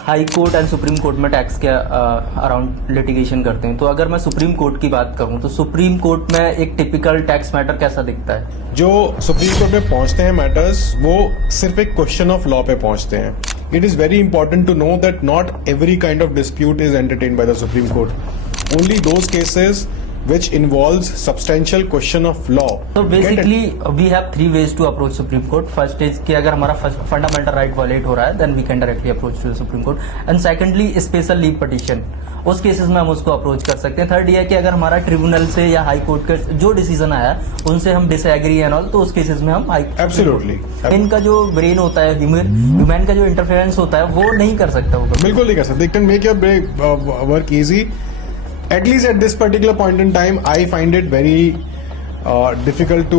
High court and supreme court में tax के around litigation करते हैं। तो अगर मैं सुप्रीम कोर्ट की बात करूं तो सुप्रीम कोर्ट में एक टिपिकल टैक्स मैटर कैसा दिखता है? जो सुप्रीम कोर्ट में पहुंचते हैं मैटर्स, वो सिर्फ एक क्वेश्चन ऑफ लॉ पे पहुंचते हैं. It is very important to know that not every kind of dispute is entertained by the supreme court. Only those cases which involves substantial question of law. So basically we have three ways to approach Supreme Court. First is कि अगर हमारा fundamental right violate हो रहा है then we can directly approach to the Supreme Court. And secondly special leave petition. उस cases में हम उसको अप्रोच कर सकते हैं. थर्ड ये है कि अगर हमारा ट्रिब्यूनल से या हाई कोर्ट का जो डिसीजन आया उनसे हम डिसएग्री एंड ऑल, तो उस केसेस में हम Absolutely. इनका जो ब्रेन होता है, ह्यूमन का जो इंटरफेरेंस होता है वो नहीं कर सकता. वो बिल्कुल नहीं कर सकते. They can make your work easy. At least at this particular point in time, I find it very difficult to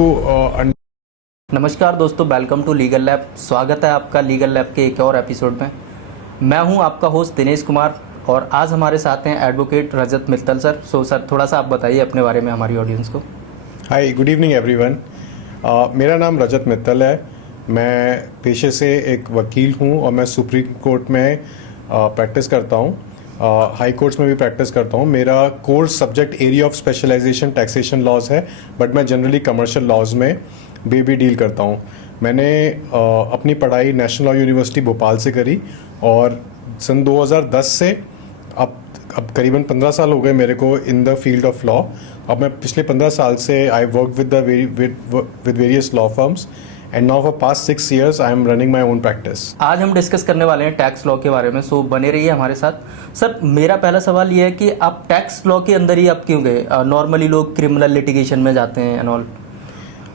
नमस्कार दोस्तों, वेलकम टू लीगल लैब. स्वागत है आपका लीगल लैब के एक और एपिसोड में. मैं हूं आपका होस्ट दिनेश कुमार और आज हमारे साथ हैं एडवोकेट रजत मित्तल सर. सो सर, थोड़ा सा आप बताइए अपने बारे में हमारी ऑडियंस को. हाय, गुड इवनिंग एवरीवन. मेरा नाम रजत मित्तल है. मैं पेशे से एक वकील हूं और मैं सुप्रीम कोर्ट में प्रैक्टिस करता हूं. हाई कोर्ट्स में भी प्रैक्टिस करता हूँ. मेरा course subject area of specialisation taxation laws है, बट मैं जनरली कमर्शियल लॉज में भी डील करता हूँ. मैंने अपनी पढ़ाई नेशनल लॉ यूनिवर्सिटी भोपाल से करी और सन 2010 से अब करीबन 15 साल हो गए मेरे को in the field of law. अब मैं पिछले 15 साल से I work with various law firms and now for past 6 years I am running my own practice. आज हम डिस्कस करने वाले हैं टैक्स लॉ के बारे में, सो बने रहिए हमारे साथ. सर, मेरा पहला सवाल ये है कि आप टैक्स लॉ के अंदर ही आप क्यों गए? नॉर्मली लोग क्रिमिनल लिटिगेशन में जाते हैं एंड ऑल.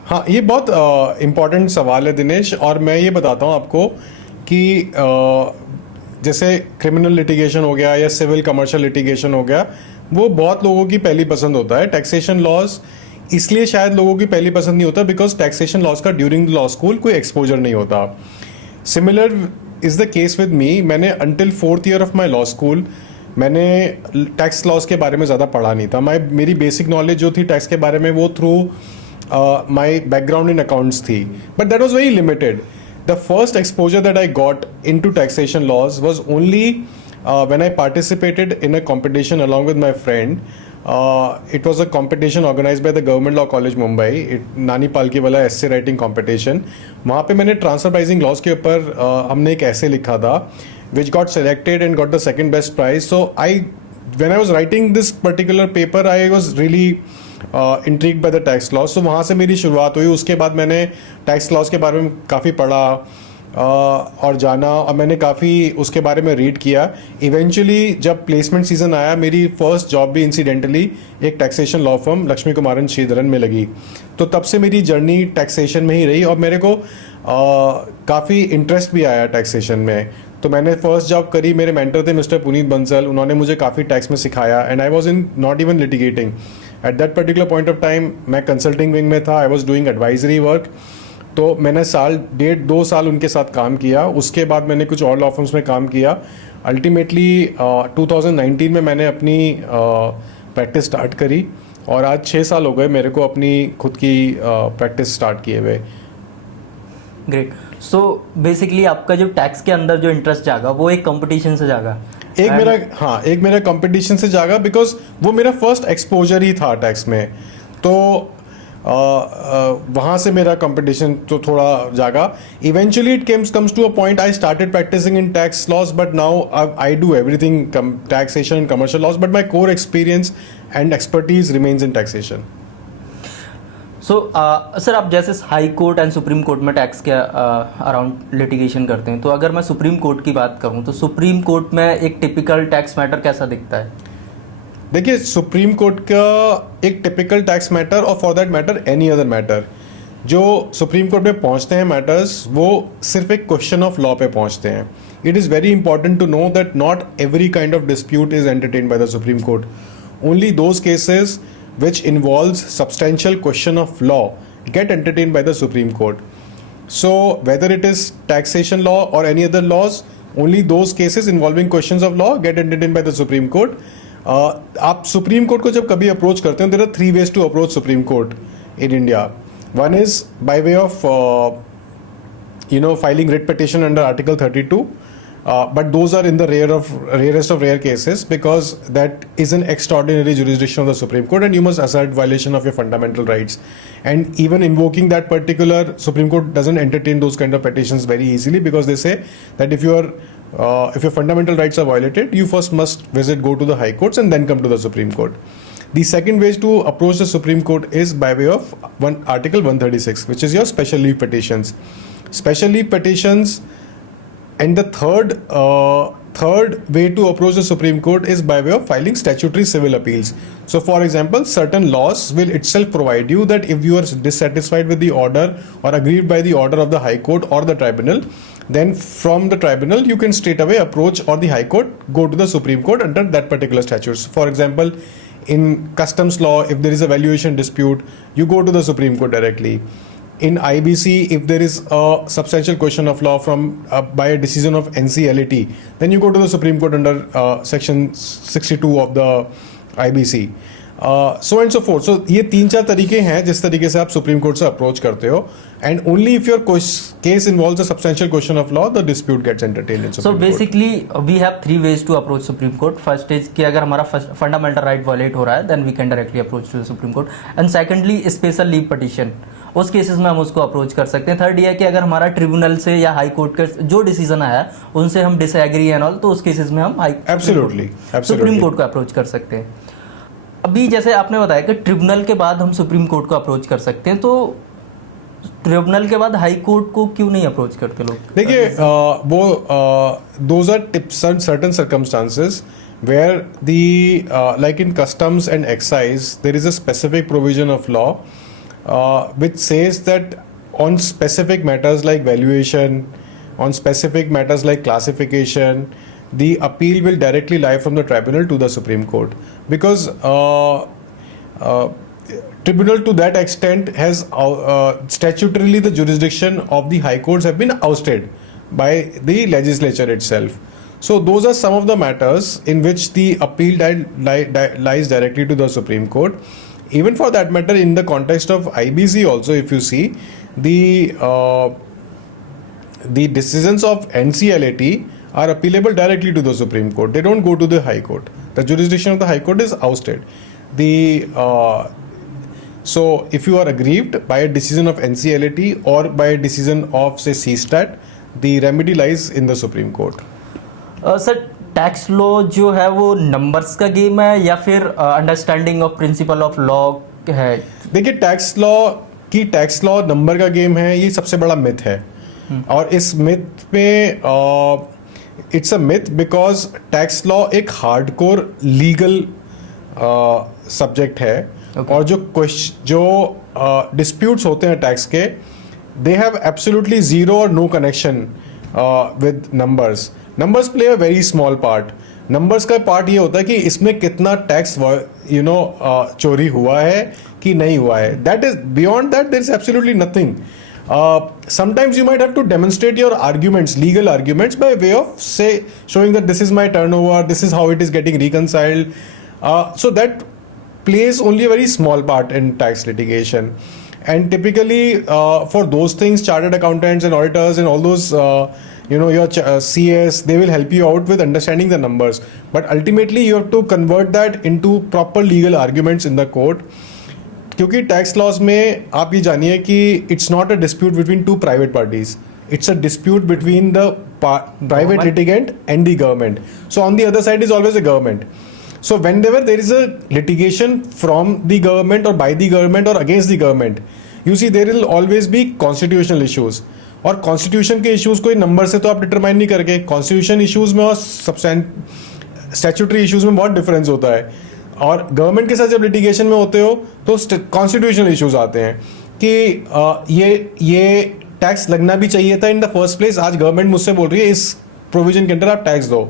हाँ, ये बहुत इम्पॉर्टेंट सवाल है दिनेश, और मैं ये बताता हूँ आपको कि जैसे क्रिमिनल लिटिगेशन हो गया या सिविल कमर्शियल लिटिगेशन हो गया, वो बहुत लोगों की पहली पसंद होता है. टैक्सेशन लॉज इसलिए शायद लोगों की पहली पसंद नहीं होता बिकॉज टैक्सेशन लॉज का ड्यूरिंग लॉ स्कूल कोई एक्सपोजर नहीं होता. Similar is the case with me. मैंने until 4th year of my law school मैंने टैक्स लॉज के बारे में ज़्यादा पढ़ा नहीं था. मेरी बेसिक नॉलेज जो थी टैक्स के बारे में वो through my background in accounts थी, but that was very limited. The first exposure that I got into taxation laws was only when I participated in a competition along with my friend. It was a competition organized by the Government Law College Mumbai. नानी पालकी वाला एस्से writing competition. वहाँ पे मैंने transfer pricing laws के ऊपर हमने एक ऐसे लिखा था which got selected and got the second best prize. So when I was writing this particular paper, I was really intrigued by the tax laws. So वहाँ से मेरी शुरुआत हुई. उसके बाद मैंने टैक्स लॉज के बारे में काफ़ी पढ़ा और जाना, और मैंने काफ़ी उसके बारे में रीड किया. इवेंचुअली जब प्लेसमेंट सीजन आया, मेरी फर्स्ट जॉब भी इंसिडेंटली एक taxation law firm Lakshmi Kumaran Sreedharan में लगी. तो तब से मेरी जर्नी टैक्सेशन में ही रही और मेरे को काफ़ी इंटरेस्ट भी आया टैक्सेशन में. तो मैंने फर्स्ट जॉब करी, मेरे मेंटर थे मिस्टर पुनीत बंसल. उन्होंने मुझे काफ़ी टैक्स में सिखाया and I was in not even litigating eight that particular point of time. मैं कंसल्टिंग विंग में था. I was doing advisory work. तो मैंने 1.5-2 साल उनके साथ काम किया. उसके बाद मैंने कुछ और लॉ फर्म्स में काम किया. अल्टीमेटली 2019 में मैंने अपनी प्रैक्टिस स्टार्ट करी और आज 6 साल हो गए मेरे को अपनी खुद की प्रैक्टिस स्टार्ट किए हुए. ग्रेट. सो बेसिकली आपका जो टैक्स के अंदर जो इंटरेस्ट जागा वो एक कंपटीशन से जागा. एक मेरा कंपटीशन से जागा बिकॉज वो मेरा फर्स्ट एक्सपोजर ही था टैक्स में. तो वहाँ से मेरा कंपटीशन तो थोड़ा जागा. Eventually it comes to a point I started practicing in tax laws, but now I do everything taxation and commercial laws, but my core experience and expertise remains in taxation. So sir, आप जैसे high court and supreme court में tax के around litigation करते हैं, तो अगर मैं supreme court की बात करूं तो सुप्रीम कोर्ट में एक टिपिकल टैक्स मैटर कैसा दिखता है? देखिए, सुप्रीम कोर्ट का एक टिपिकल टैक्स मैटर और for that matter any other matter, जो सुप्रीम कोर्ट में पहुंचते हैं मैटर्स, वो सिर्फ एक क्वेश्चन ऑफ लॉ पे पहुंचते हैं. It is very important to know that not every kind of dispute is entertained by the supreme court. Only those cases which involves substantial question of law get entertained by the Supreme Court. So whether it is taxation law or any other laws, only those cases involving questions of law get entertained by the Supreme Court. आप supreme court को जब कभी approach करते हैं, there are 3 ways to approach Supreme Court in India. One is by way of filing writ petition under Article 32. but those are in the rarest of rare cases, because that is an extraordinary jurisdiction of the Supreme Court, and you must assert violation of your fundamental rights. And even invoking that particular, Supreme Court doesn't entertain those kind of petitions very easily, because they say that if your fundamental rights are violated, you first must go to the high courts and then come to the Supreme Court. The second way to approach the Supreme Court is by way of Article 136, which is your special leave petitions. Special leave petitions, and the third way to approach the Supreme Court is by way of filing statutory civil appeals. So, for example, certain laws will itself provide you that if you are dissatisfied with the order or aggrieved by the order of the High Court or the tribunal, then from the tribunal you can straight away approach, or the High Court, go to the Supreme Court under that particular statute. For example, in customs law, if there is a valuation dispute, you go to the Supreme Court directly. In IBC, if there is a substantial question of law from by a decision of NCLAT, then you go to the Supreme Court under section 62 of the IBC. So and so forth. So ये 3-4 तरीके हैं जिस तरीके से आप supreme court से approach करते हो, and only if your case involves a substantial question of law, the dispute gets entertained in Supreme So Court. basically we have 3 ways to approach Supreme Court. First is कि अगर हमारा fundamental right violate हो रहा है, then we can directly approach to the Supreme Court. And secondly, special leave petition, उस cases में हम उसको अप्रोच कर सकते हैं. थर्ड ये है कि अगर हमारा ट्रिब्यूनल से या हाई कोर्ट का जो डिसीजन आया है उनसे हम डिसएग्री एंड ऑल, तो उस केसेस में हम सुप्रीम कोर्ट को अप्रोच कर सकते हैं. अभी जैसे आपने बताया कि ट्रिब्यूनल के बाद हम सुप्रीम कोर्ट को अप्रोच कर सकते हैं, तो ट्रिब्यूनल के बाद हाई कोर्ट को क्यों नहीं अप्रोच करते लोग? देखिए, वो those are certain circumstances where the like in customs and excise there is a specific provision of law which says that on specific matters like valuation, on specific matters like classification, the appeal will directly lie from the tribunal to the Supreme Court, because tribunal to that extent has statutorily the jurisdiction of the high courts have been ousted by the legislature itself. So those are some of the matters in which the appeal lies directly to the Supreme Court. Even for that matter, in the context of IBC also, if you see the decisions of NCLAT are appealable directly to the Supreme Court. They don't go to the High Court. The jurisdiction of the High Court is ousted. So if you are aggrieved by a decision of NCLAT or by a decision of say CSTAT, the remedy lies in the Supreme Court. Sir, tax law जो है वो numbers का game है या फिर understanding of principle of law है? देखिए, tax law number का गेम है, ये सबसे बड़ा मिथ है. और इस मिथ में it's a myth because tax law एक हार्डकोर लीगल सब्जेक्ट है. और जो डिस्प्यूट्स होते हैं टैक्स के, दे हैव एब्सोल्युटली जीरो और no connection with numbers. Numbers play a very small part. Numbers का पार्ट ये होता है कि इसमें कितना टैक्स चोरी हुआ है कि नहीं हुआ है. That is beyond that there is absolutely nothing. Sometimes you might have to demonstrate your arguments, legal arguments, by way of say showing that this is my turnover, this is how it is getting reconciled. So that plays only a very small part in tax litigation. And typically for those things, chartered accountants and auditors and all those your CS, they will help you out with understanding the numbers. But ultimately you have to convert that into proper legal arguments in the court. क्योंकि tax laws में आप ये जानिए कि it's not a dispute between two private parties, it's a dispute between the private litigant and the government. So on the other side is always a government. So whenever there is a litigation from the government or by the government or against the government, you see there will always be constitutional issues. और constitution के issues कोई number से तो आप determine नहीं करके. Constitution issues में और स्टैट्यूटरी इश्यूज में बहुत डिफरेंस होता है. और गवर्नमेंट के साथ जब लिटिगेशन में होते हो तो कॉन्स्टिट्यूशनल इश्यूज आते हैं कि ये टैक्स लगना भी चाहिए था इन द फर्स्ट प्लेस. आज गवर्नमेंट मुझसे बोल रही है इस प्रोविजन के अंदर आप टैक्स दो.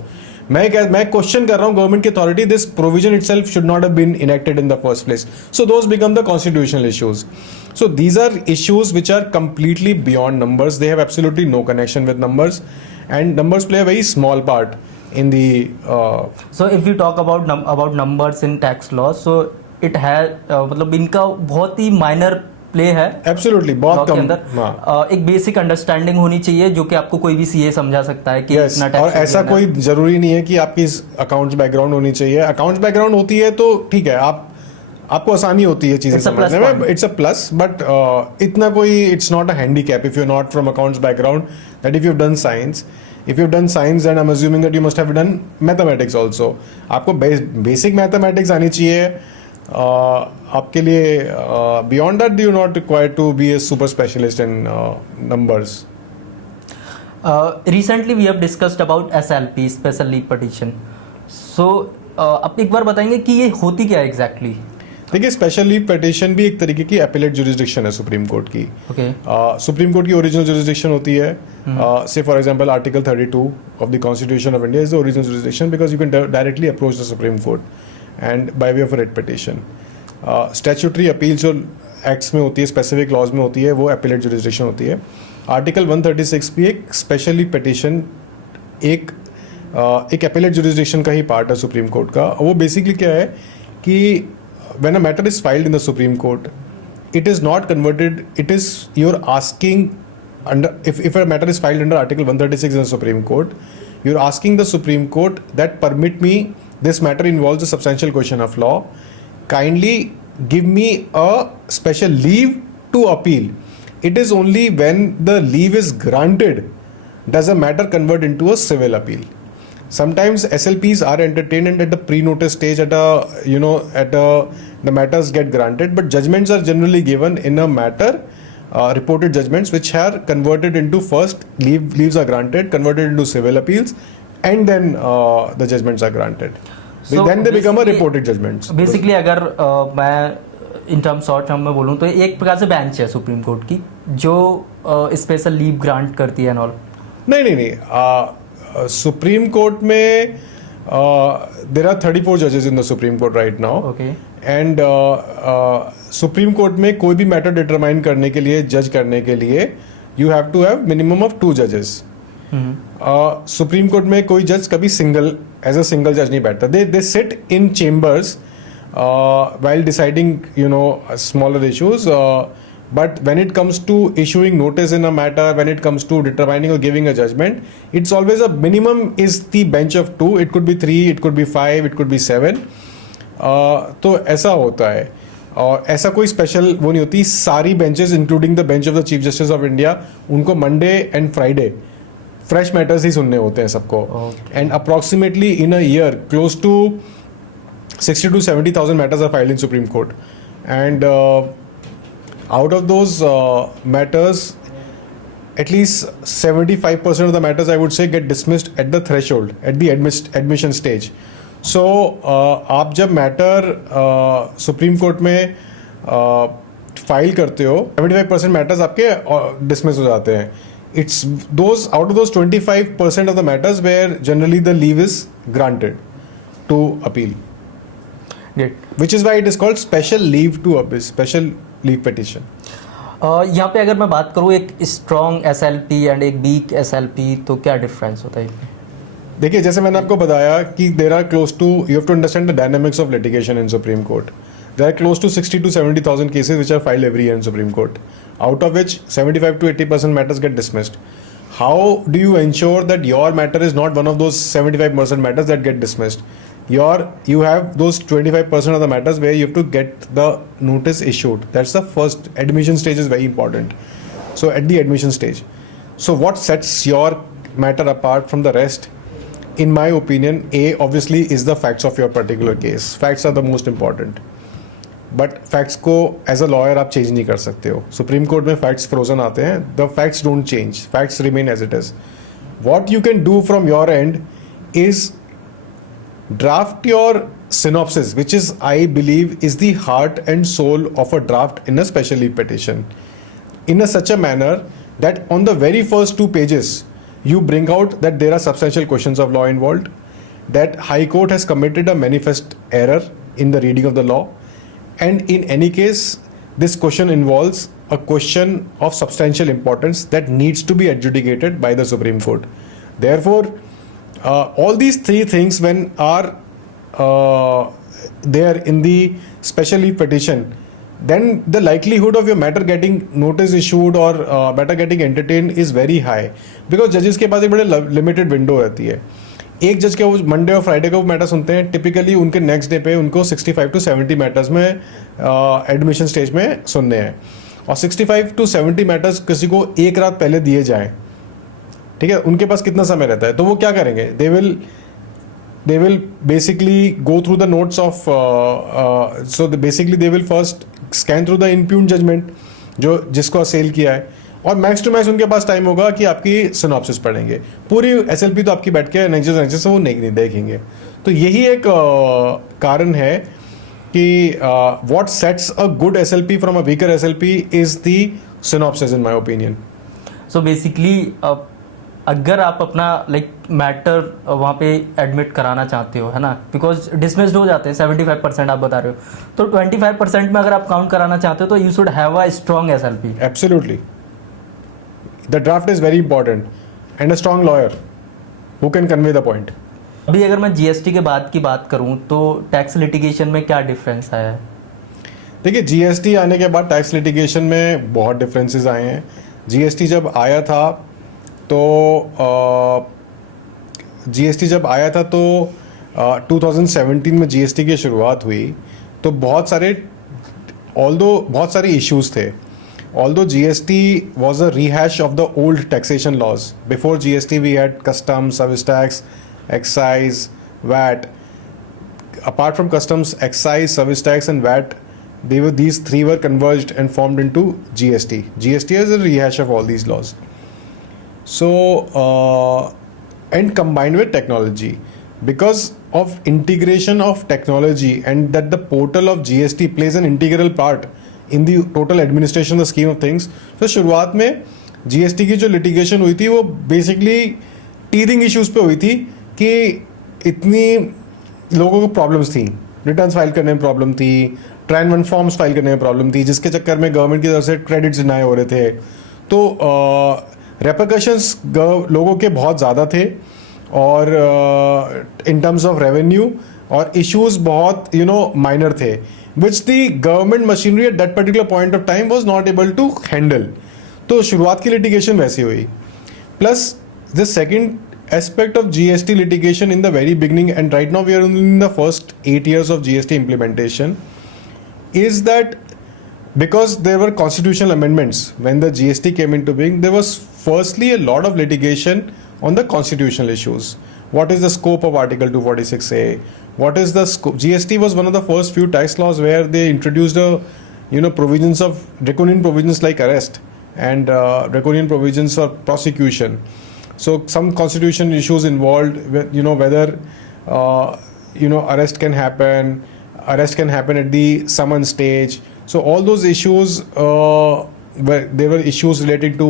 मैं क्वेश्चन कर रहा हूँ गवर्नमेंट की authority, this provision itself should not have been enacted in the first place. So those become the constitutional issues. So these are issues which are completely beyond numbers. They have absolutely no connection with numbers, and numbers play a very small part in the. So if we talk about numbers in tax law, so it has मतलब इनका बहुत ही minor play है absolutely law बहुत के कम। अंदर। हाँ एक basic understanding होनी चाहिए जो कि आपको कोई भी सीए समझा सकता है कि यस, इतना और टैक्स ऐसा कोई जरूरी नहीं है कि आपकी अकाउंट्स बैकग्राउंड होनी चाहिए। अकाउंट्स बैकग्राउंड होती है तो ठीक है, आपको आसानी होती है चीजें It's a plus समझने में, point. It's a plus, but इतना कोई it's not a handicap if you are not from accounts background, that if you done science, if you done science then I am assuming that you must have done mathematics also. आपको basic mathematics आनी चाहिए। आपके लिए beyond that you not required to be a super specialist in numbers. Recently we have discussed about SLP, special leave petition. सो आप एक बार बताएंगे कि ये होती क्या है एग्जैक्टली? देखिए, स्पेशल लीव पिटीशन भी एक तरीके की एपिलेट जुरिस्डिक्शन है सुप्रीम कोर्ट की। ओके। सुप्रीम कोर्ट की ओरिजिनल जुरिस्डिक्शन होती है, से for example article 32 of the constitution of India is the original jurisdiction because you can directly approach the supreme court and bye way of writ petition. Statutory appeals जो acts में होती है, specific laws में होती है, वो appellate jurisdiction होती है। आर्टिकल 136 भी एक स्पेशल लीव पिटीशन एक एपिलेट जुरिस्डिक्शन का ही पार्ट है सुप्रीम कोर्ट का। वो बेसिकली क्या है कि when a matter is filed in the Supreme Court, it is not converted, it is you're asking under, if a matter is filed under Article 136 in the Supreme Court, you're asking the Supreme Court that permit me, this matter involves a substantial question of law, kindly give me a special leave to appeal. It is only when the leave is granted does a matter convert into a civil appeal. Sometimes SLPs are entertained at the pre-notice stage, the matters get granted, but judgments are generally given in a matter, reported judgments which are converted into first leaves are granted, converted into civil appeals, and then the judgments are granted. So then they become a basically- reported judgments. Basically अगर मैं in term short term में बोलूँ तो एक प्रकार से bench है supreme court की जो स्पेशल लीव ग्रांट करती है एंड ऑल। नहीं, सुप्रीम कोर्ट में देर आर 34 जजेस in the supreme court right now. Okay. And supreme court में कोई भी मैटर डिटरमाइन करने के लिए, जज करने के लिए, you have to have minimum of 2 जजेस। सुप्रीम कोर्ट में कोई जज कभी एज अ सिंगल जज नहीं बैठता। They sit in chambers while deciding smaller issues, but when it comes to issuing notice in a matter, when it comes to determining or giving a judgment, it's always a minimum is the bench of 2. It could be 3, it could be 5, it could be 7. तो ऐसा होता है, और ऐसा कोई special वो नहीं होती। सारी benches including the bench of the chief justice of India, उनको Monday and Friday fresh matters ही सुनने होते हैं सबको। And approximately in a year close to 60 to 70,000 matters are filed in Supreme Court, and out of those matters, at least 75% of the matters I would say get dismissed at the threshold, at the admission stage. So आप जब matter supreme court में file करते हो, 75% matters आपके dismiss हो जाते हैं। It's those out of those 25% of the matters where generally the leave is granted to appeal. Which is why it is called special leave to appeal, special leave petition. यहाँ पे अगर मैं बात करूँ एक स्ट्रॉन्ग एसएलपी एंड एक week SLP, तो क्या डिफरेंस होता है? देखिए, जैसे मैंने आपको बताया कि there are close to, you have to understand the dynamics of litigation in supreme court. There are close to 60 to 70,000 cases which are filed every year in Supreme Court, out of which 75 to 80% matters get dismissed. How do you ensure that your matter is not one of those 75% matters that get dismissed? You have those 25% of the matters where you have to get the notice issued. That's the first admission stage is very important. So at the admission stage, so what sets your matter apart from the rest? In my opinion, obviously is the facts of your particular case. Facts are the most important. But facts को as a lawyer आप change नहीं कर सकते हो। Supreme Court में facts frozen आते हैं। The facts don't change. Facts remain as it is. What you can do from your end is draft your synopsis, which is, I believe, is the heart and soul of a draft in a special leave petition, in such a manner that on the very first 2 pages you bring out that there are substantial questions of law involved, that High Court has committed a manifest error in the reading of the law, and in any case this question involves a question of substantial importance that needs to be adjudicated by the Supreme Court. Therefore, all these 3 things when are there in the special leave petition, then the likelihood of your matter getting notice issued or matter getting entertained is very high, because judges के पास एक बड़े limited window रहती है. एक जज के वो Monday और फ्राइडे को मैटर सुनते हैं, टिपिकली उनके नेक्स्ट डे पे उनको 65 to 70 मैटर्स में एडमिशन स्टेज में सुनने हैं, और 65 to 70 मैटर्स किसी को एक रात पहले दिए जाएं, ठीक है, उनके पास कितना समय रहता है, तो वो क्या करेंगे, they will basically go through the notes of so basically they will first scan through the impugned judgment जो जिसको असेल किया है, और मैक्स टू मैक्स उनके पास टाइम होगा कि आपकी सिनॉप्सिस पढ़ेंगे. पूरी एसएलपी तो आपकी बैठ के नेक्स्ट वो नहीं देखेंगे. तो यही एक कारण है कि what sets a good SLP from a weaker SLP is the synopsis in my opinion. So basically अगर आप अपना मैटर वहाँ पे एडमिट कराना चाहते हो, है ना, बिकॉज डिसमिस्ड हो जाते हैं 75% आप बता रहे हो, तो 25% में अगर आप काउंट कराना चाहते हो तो you should have a strong SLP. Absolutely, the draft is very important and a strong lawyer who can convey the point. अभी अगर मैं जीएसटी के बाद की बात करूं तो टैक्स लिटिगेशन में क्या डिफरेंस आया है? देखिए, जीएसटी आने के बाद टैक्स लिटिगेशन में बहुत डिफरेंसेस आए हैं. जीएसटी जब आया था तो 2017 में जीएसटी की शुरुआत हुई तो बहुत सारे इश्यूज थे. Although GST was a rehash of the old taxation laws. Before GST we had customs, service tax, excise, VAT. Apart from customs, excise, service tax and VAT, these three were converged and formed into GST. GST is a rehash of all these laws. So, and combined with technology, because of integration of technology and that the portal of GST plays an integral part in the total administration, the scheme of things. So, शुरुआत में GST की जो litigation हुई थी वो basically teething issues पे हुई थी कि इतनी लोगों को प्रॉब्लम्स थी, रिटर्न्स फाइल करने में प्रॉब्लम थी, ट्राइन 1 फॉर्म्स फाइल करने में प्रॉब्लम थी, जिसके चक्कर में गवर्नमेंट की तरफ से क्रेडिट्स डिनाई हो रहे थे. तो रेपरकशंस लोगों के बहुत ज़्यादा थे और इन टर्म्स ऑफ रेवेन्यू, और इश्यूज बहुत माइनर थे which the government machinery at that particular point of time was not able to handle. तो शुरुआत की लिटिगेशन वैसी हुई. Plus the second aspect of GST litigation in the very beginning, and right now we are in the first 8 years of GST implementation, is that because there were constitutional amendments when the GST came into being, there was firstly a lot of litigation on the constitutional issues. What is the scope of Article 246A? What is the scope? GST was one of the first few tax laws where they introduced provisions of draconian provisions like arrest and draconian provisions for prosecution. So some constitutional issues involved, whether arrest can happen at the summon stage. So all those issues, there were issues relating to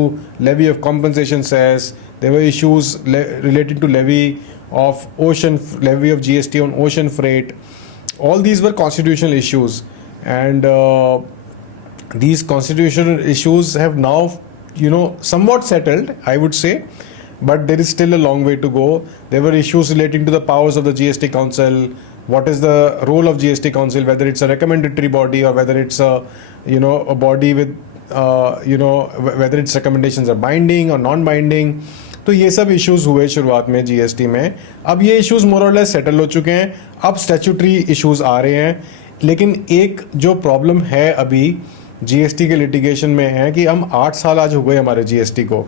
levy of compensation cess. There were issues related to levy of GST on ocean freight. All these were constitutional issues, and these constitutional issues have now somewhat settled, I would say. But there is still a long way to go. There were issues relating to the powers of the GST Council. What is the role of GST Council? Whether it's a recommendatory body or whether it's a body with whether its recommendations are binding or non-binding. तो ये सब issues हुए शुरुआत में GST में. अब ये issues more or less settle हो चुके हैं. अब statutory issues आ रहे हैं. लेकिन एक जो problem है अभी GST के litigation में है कि हम 8 साल आज हो गए हमारे GST को,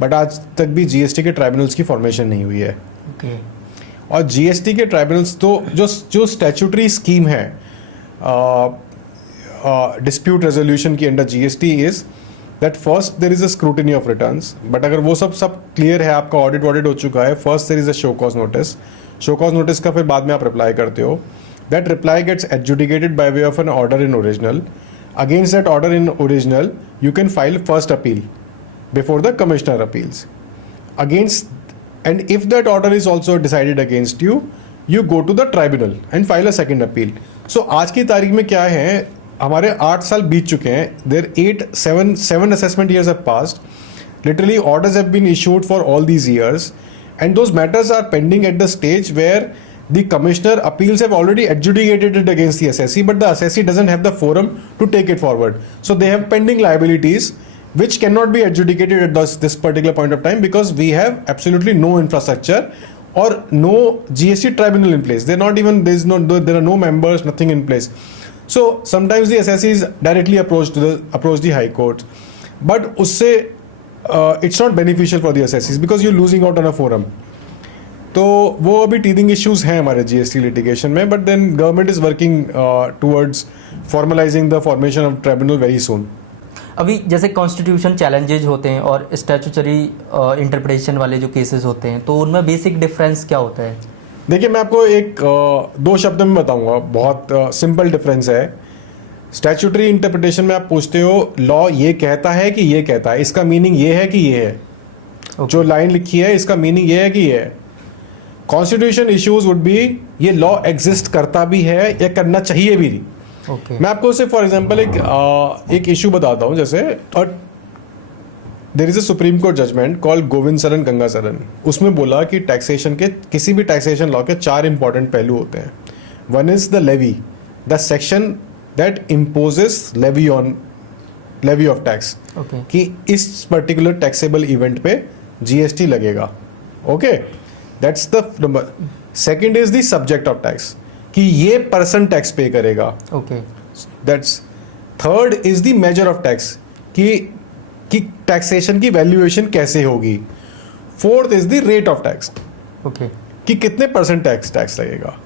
बट आज तक भी जीएसटी के ट्राइब्यूनल्स की फॉर्मेशन नहीं हुई है. okay. और जीएसटी के ट्राइब्यूनल्स तो जो स्टैट्यूटरी स्कीम है डिस्प्यूट रेजोल्यूशन की under GST is that first there is a scrutiny of returns. But अगर वो सब क्लियर है, आपका ऑडिट हो चुका है, first there is a show cause notice. Show cause notice का फिर बाद में आप रिप्लाई करते हो. That reply gets adjudicated by way of an order in original. Against that order in original you can file first appeal before the commissioner appeals and if that order is also decided against you, you go to the tribunal and file a second appeal. So आज की तारीख में क्या है, हमारे 8 साल बीत चुके हैं. 7 assessment years have passed. Literally orders have been issued for all these years and those matters are pending at the stage where the commissioner appeals have already adjudicated it against the assessee, but the assessee doesn't have the forum to take it forward. So they have pending liabilities which cannot be adjudicated at this particular point of time, because we have absolutely no infrastructure or no GST tribunal in place. There are no members, nothing in place. So sometimes the assessees directly approach the high court, but usse it's not beneficial for the assessees because you're losing out on a forum. तो वो अभी teething issues हैं हमारे GST litigation में, but then government is working towards formalising the formation of tribunal very soon. अभी जैसे constitution challenges होते हैं और स्टैट्यूटरी इंटरप्रिटेशन वाले जो केसेस होते हैं, तो उनमें बेसिक डिफरेंस क्या होता है? देखिए, मैं आपको एक दो शब्द में बताऊंगा. बहुत सिंपल डिफरेंस है. स्टैट्यूटरी इंटरप्रिटेशन में आप पूछते हो लॉ ये कहता है कि ये कहता है, इसका मीनिंग ये है कि ये है. जो लाइन लिखी है इसका मीनिंग ये है कि ये है. कॉन्स्टिट्यूशन इश्यूज वुड बी ये लॉ एग्जिस्ट करता भी है या करना चाहिए भी नहीं. मैं आपको सिर्फ फॉर एग्जांपल एक इशू बताता हूं. जैसे there is a supreme court judgment called Govind Saran Ganga Saran. उसमें बोला कि टैक्सेशन के किसी भी टैक्सेशन लॉ के 4 इंपॉर्टेंट पहलू होते हैं. One is the levy, the section that imposes levy of tax, कि इस पर्टिकुलर टैक्सेबल इवेंट पे जीएसटी लगेगा. Okay, that's the number. Second is the subject of tax, कि ये पर्सन टैक्स पे करेगा. Okay, that's. Third is the measure of tax, कि taxation की valuation कैसे होगी. Fourth is the rate of tax, okay, कि कितने परसेंट टैक्स लगेगा.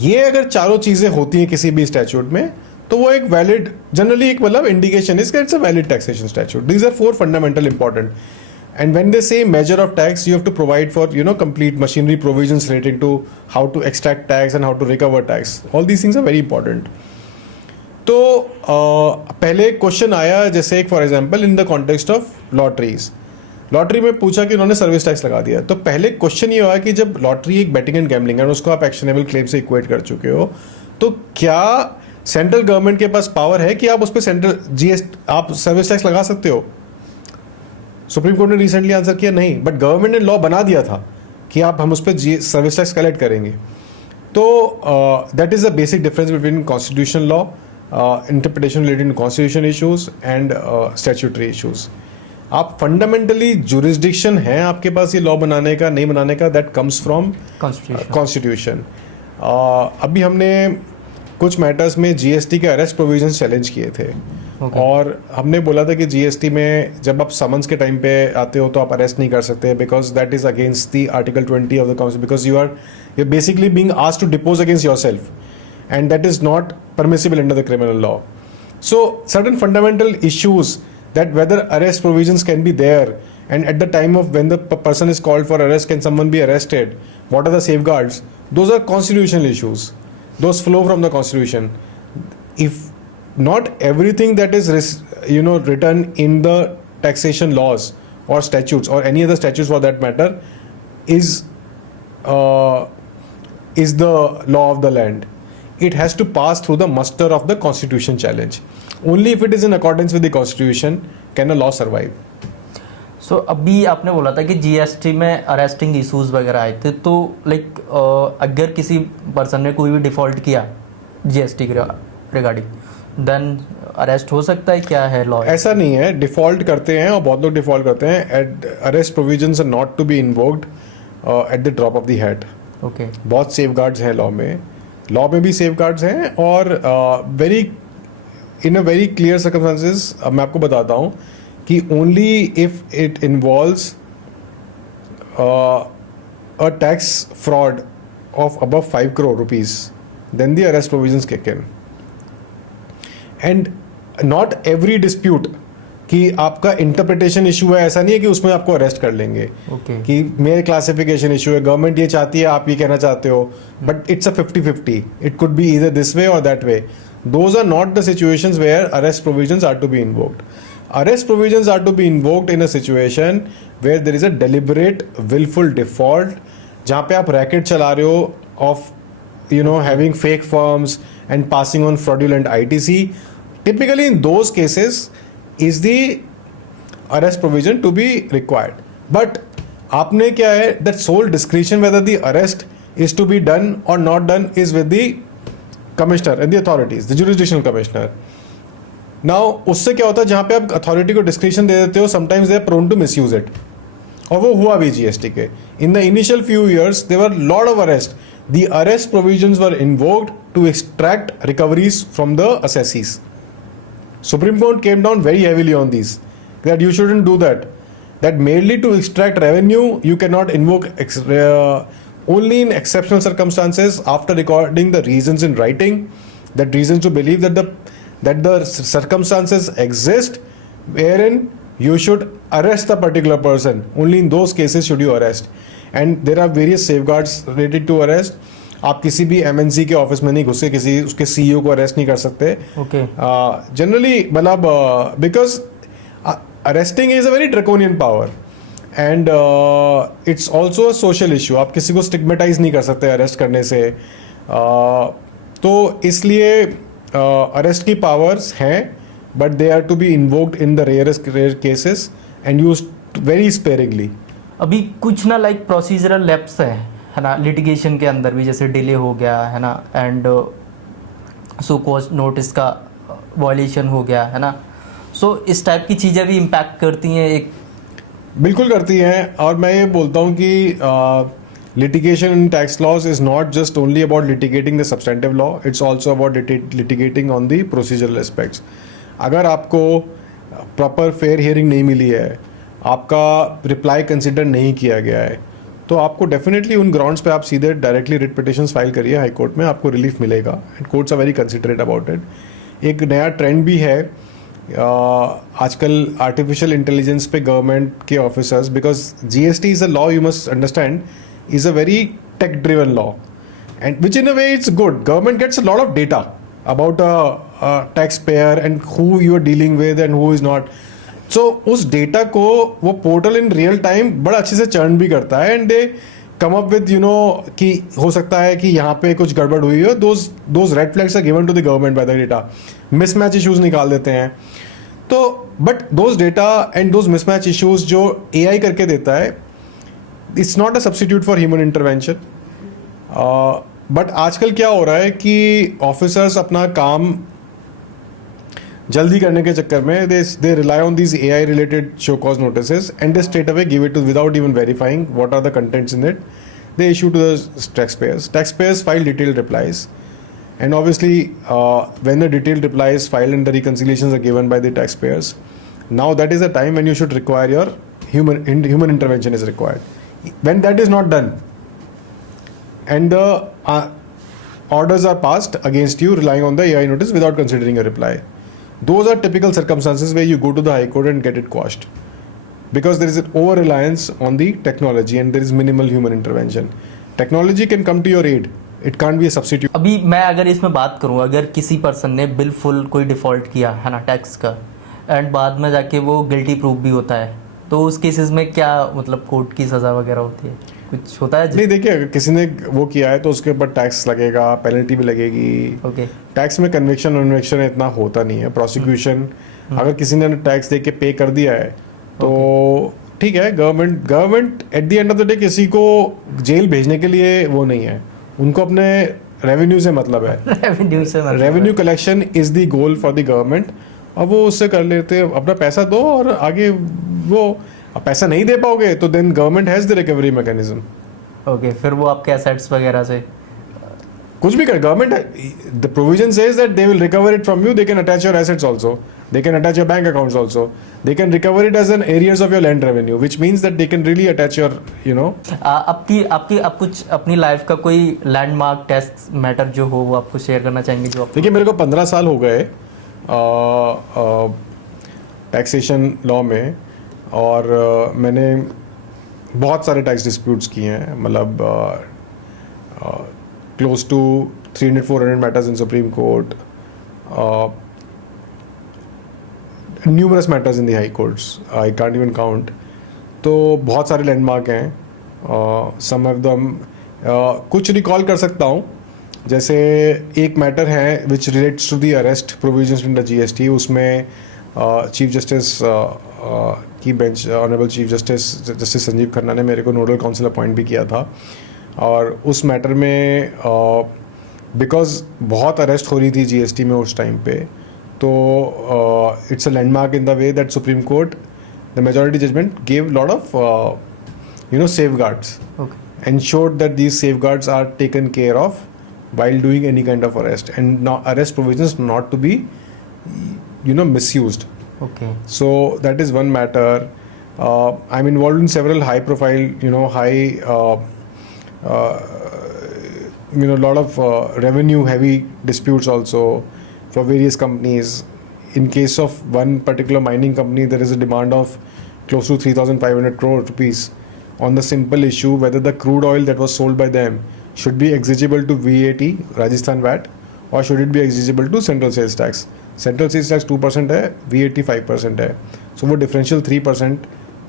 ये अगर चारों चीजें होती हैं किसी भी स्टैट्यूट में, तो वो एक वैलिड, जनरली एक मतलब indication is it's a valid taxation statute. These are 4 fundamental important. And when they say measure of tax, you have to provide for, complete machinery provisions relating to how to extract tax and how to recover tax. All these things are very important. तो पहले question आया, जैसे एक for example in the context of lotteries. Lottery में पूछा कि उन्होंने service tax लगा दिया. तो पहले क्वेश्चन ये हुआ कि जब लॉटरी एक बेटिंग एंड गैम्बलिंग है और उसको आप एक्शनेबल क्लेम से इक्वेट कर चुके हो, तो क्या सेंट्रल गवर्नमेंट के पास पावर है कि आप उस पर आप सर्विस टैक्स लगा सकते हो? सुप्रीम कोर्ट ने रिसेंटली आंसर किया नहीं, बट गवर्नमेंट ने लॉ बना दिया था कि हम उस पर सर्विस टैक्स कलेक्ट करेंगे. तो that is the basic difference between constitution law, interpretation related to constitution issues and statutory issues. आप फंडामेंटली जुरिस्डिक्शन है आपके पास ये लॉ बनाने का नहीं बनाने का, दैट कम्स फ्रॉम कॉन्स्टिट्यूशन. अभी हमने कुछ मैटर्स में जीएसटी के अरेस्ट प्रोविजंस चैलेंज किए थे. और हमने बोला था कि जीएसटी में जब आप समन्स के टाइम पे आते हो तो आप अरेस्ट नहीं कर सकते, because that is against the article 20 of the council, because you are basically being asked to depose against yourself and that is not permissible under the criminal law. So certain fundamental issues that whether arrest provisions can be there, and at the time of when the person is called for arrest, can someone be arrested, what are the safeguards, those are constitutional issues, those flow from the constitution. If not everything that is written in the taxation laws or statutes or any other statutes for that matter is the law of the land, it has to pass through the muster of the constitution challenge. Only if it is in accordance with the constitution can a law survive. So अभी आपने बोला था कि GST में arresting issues वगैरह आए थे, तो लाइक अगर किसी पर्सन ने कोई भी डिफॉल्ट किया जीएसटी के रिगार्डिंग, देन अरेस्ट हो सकता है? क्या है लॉ? ऐसा नहीं है, डिफॉल्ट करते हैं और बहुत लोग डिफॉल्ट करते हैं. Arrest provisions are not to be invoked at the drop of the hat. Okay, बहुत सेफगार्ड्स हैं लॉ में भी सेफगार्ड्स हैं. और in a very clear circumstances मैं आपको बताता हूँ कि only if it involves a tax fraud of above 5 crore rupees, then the arrest provisions kick in. And not every dispute कि आपका इंटरप्रिटेशन इशू है, ऐसा नहीं है कि उसमें आपको अरेस्ट कर लेंगे. कि मेरे क्लासिफिकेशन इशू है, गवर्नमेंट ये चाहती है, आप ये कहना चाहते हो, but it's a 50-50. It could be either this way or that way. Those are not the situations where arrest provisions are to be invoked. Arrest provisions are to be invoked in a situation where there is a deliberate willful default, जहाँ पे आप racket चला रहे हो of having fake firms and passing on fraudulent ITC. Typically in those cases is the arrest provision to be required. But आपने क्या है, that sole discretion whether the arrest is to be done or not done is with the commissioner and the authorities, the jurisdictional commissioner. Now उससे क्या होता है, जहाँ पे आप अथॉरिटी को डिस्क्रिप्शन दे देते हो, sometimes they are prone to misuse it, और वो हुआ भी जीएसटी के. In the initial few years there were lot of arrest. The arrest provisions were invoked to extract recoveries from the assessees. Supreme Court came down very heavily on these, that you shouldn't do that. That merely to extract revenue, you cannot invoke only in exceptional circumstances after recording the reasons in writing, that reasons to believe that the circumstances exist wherein you should arrest the particular person. Only in those cases should you arrest. And there are various safeguards related to arrest. आप किसी भी MNC के office में नहीं घुसे, किसी उसके CEO को अरेस्ट नहीं कर सकते. ओके. जनरली मतलब because arresting is a very draconian power and it's also a social issue. आप किसी को स्टिग्मेटाइज नहीं कर सकते अरेस्ट करने से. तो इसलिए अरेस्ट की पावर्स हैं, but they are to be invoked in the rare cases and used very sparingly. अभी कुछ ना लाइक प्रोसीजरल लैप्स है ना लिटिगेशन के अंदर भी, जैसे डिले हो गया है ना, एंड सो कॉज नोटिस का वायलेशन हो गया है ना. सो इस टाइप की चीज़ें भी इम्पैक्ट करती हैं एक. बिल्कुल करती हैं. और मैं ये बोलता हूँ कि litigation in tax laws is not just only about litigating the substantive law, it's also about litigating on the procedural aspects. अगर आपको प्रॉपर फेयर हियरिंग नहीं मिली है, आपका रिप्लाई कंसिडर नहीं किया गया है, तो आपको डेफिनेटली उन ग्राउंड्स पे आप सीधे डायरेक्टली रिट पिटिशंस फाइल करिए हाई कोर्ट में, आपको रिलीफ मिलेगा. And courts are very considerate about it. एक नया ट्रेंड भी है आजकल आर्टिफिशियल इंटेलिजेंस पे गवर्नमेंट के officers, because GST is a law, you must understand, is a very tech driven law, and which in a way it's good. Government gets a lot of data about a tax payer and who you are dealing with and who is not. So उस data को वो portal in real time बड़ा अच्छे से churn भी करता है, and they come up with कि हो सकता है कि यहाँ पे कुछ गड़बड़ हुई हो. Those red flags are given to the government by the data. Mismatch issues निकाल देते हैं. तो but those data and those mismatch issues जो एआई करके देता है, it's not a substitute for human intervention. But आजकल क्या हो रहा है कि ऑफिसर्स अपना काम जल्दी करने के चक्कर में they rely on these AI related show cause notices and they straight away give it to without even verifying what are the contents in it. They issue to the taxpayers file detailed replies, and obviously when the detailed replies filed and the reconciliations are given by the taxpayers, now that is the time when you should require your human intervention is required. When that is not done and the orders are passed against you relying on the AI notice without considering a reply, those are typical circumstances where you go to the High Court and get it quashed, because there is an over reliance on the technology and there is minimal human intervention. Technology can come to your aid, it can't be a substitute. अभी मैं अगर इसमें बात करूँ, अगर किसी person ने बिलफुल कोई डिफ़ॉल्ट किया है ना टैक्स का, एंड बाद में जाके वो गिल्टी प्रूफ भी होता है, तो उस केसेस में क्या मतलब कोर्ट की सज़ा वगैरह होती है, कुछ होता है? नहीं, देखिए, अगर किसी ने वो किया है तो उसके ऊपर टैक्स लगेगा, पेनल्टी भी लगेगी. ओके. टैक्स में कन्विक्शन इतना होता नहीं है. प्रोसिक्यूशन अगर किसी ने टैक्स दे के पे कर दिया है तो ठीक है. Government at the end of the day किसी को जेल भेजने के लिए वो नहीं है, उनको अपने रेवेन्यू से मतलब है. Revenue collection is the goal for the government, और वो उससे कर लेते हैं. अपना पैसा दो और आगे वो पैसा नहीं दे पाओगे तो then government has the recovery mechanism. Okay. फिर वो आपके एसेट्स वगैरह से कुछ भी कर government, the provision says that they will recover it from you. They can attach your assets also, they can attach your bank accounts also, they can recover it as an areas of your land revenue, which means that they can really attach your आप कुछ अपनी life का कोई landmark tax matter जो हो वो आपको share करना चाहेंगे? जो देखिए, मेरे को 15 साल हो गए टैक्सेशन लॉ में, और मैंने बहुत सारे टैक्स डिस्प्यूट्स किए हैं. मतलब close to 300-400 matters in supreme court, numerous matters in the high courts, I can't even count. तो बहुत सारे लैंडमार्क हैं. some of them कुछ रिकॉल कर सकता हूँ. जैसे एक मैटर है which relates to the arrest provisions in the GST. उसमें चीफ जस्टिस की bench, honourable chief justice Sanjeev Khanna ने मेरे को नोडल काउंसिल अपॉइंट भी किया था. और उस मैटर में बिकॉज बहुत अरेस्ट हो रही थी जीएसटी में उस टाइम पे, तो it's a landmark in the way that supreme court the majority judgment gave lot of safeguards, Okay. ensured that these safeguards are taken care of while doing any kind of arrest, and now arrest provisions not to be misused. Okay. So that is one matter. I'm involved in several high profile, lot of revenue heavy disputes also for various companies. In case of one particular mining company, there is a demand of close to 3,500 crore rupees on the simple issue whether the crude oil that was sold by them should be exigible to VAT, Rajasthan VAT, or should it be exigible to central sales tax. Central sales tax 2% है, VAT 5% है, so वो differential 3%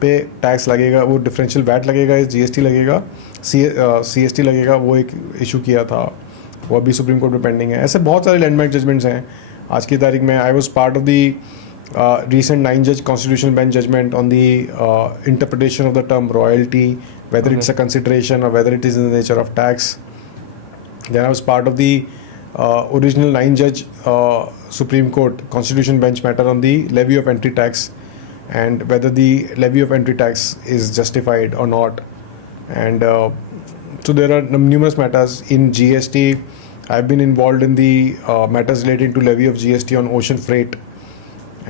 पे tax लगेगा, वो differential VAT लगेगा, GST लगेगा, CST लगेगा, वो एक इशू किया था, वो अभी सुप्रीम कोर्ट में पेंडिंग है. ऐसे बहुत सारे लैंडमार्क जजमेंट्स हैं आज की तारीख में. I was part of the recent 9-judge constitutional bench judgment on the interpretation of the term royalty, whether it's a consideration or whether it is in the nature of tax. Then I was part of the original 9-judge Supreme Court constitution bench matter on the levy of entry tax and whether the levy of entry tax is justified or not. And so there are numerous matters in GST. I've been involved in the matters relating to levy of GST on ocean freight.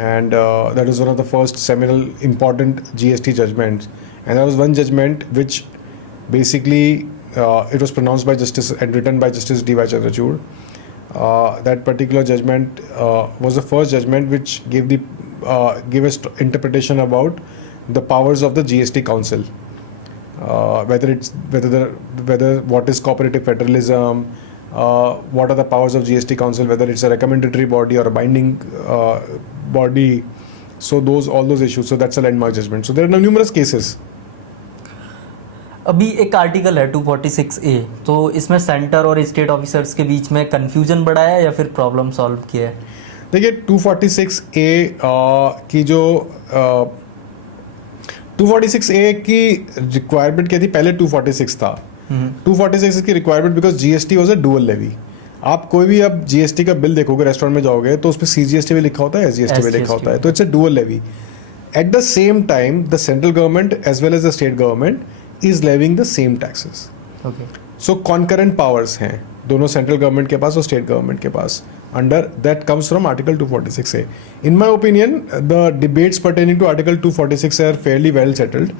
And that was one of the first seminal important GST judgments, and there was one judgment which basically it was pronounced by justice and written by Justice D.Y. Chandrachud. That particular judgment was the first judgment which gave us interpretation about the powers of the GST Council, whether what is cooperative federalism, what are the powers of GST Council, whether it's a recommendatory body or a binding body. So all those issues. So that's a landmark judgment. So there are numerous cases. अभी एक article है 246A, तो इसमें centre और state officers के बीच में confusion बढ़ा है या फिर प्रॉब्लम सॉल्व किया है? देखिए 246A की जो 246A की रिक्वायरमेंट क्या थी, पहले 246 था. 246 की requirement because GST was a dual levy. आप कोई भी अब जीएसटी का बिल देखोगे रेस्टोरेंट में जाओगे तो उस पर सीजीएसटी भी लिखा होता है, एसजीएसटी भी लिखा होता है, तो it's a dual levy. At the same time the central government as well as the state government is levying the same taxes. So concurrent powers हैं दोनों सेंट्रल गवर्नमेंट के पास और स्टेट गवर्नमेंट के पास. Under that comes from article 246A. In my opinion the debates pertaining to article 246 are fairly well settled,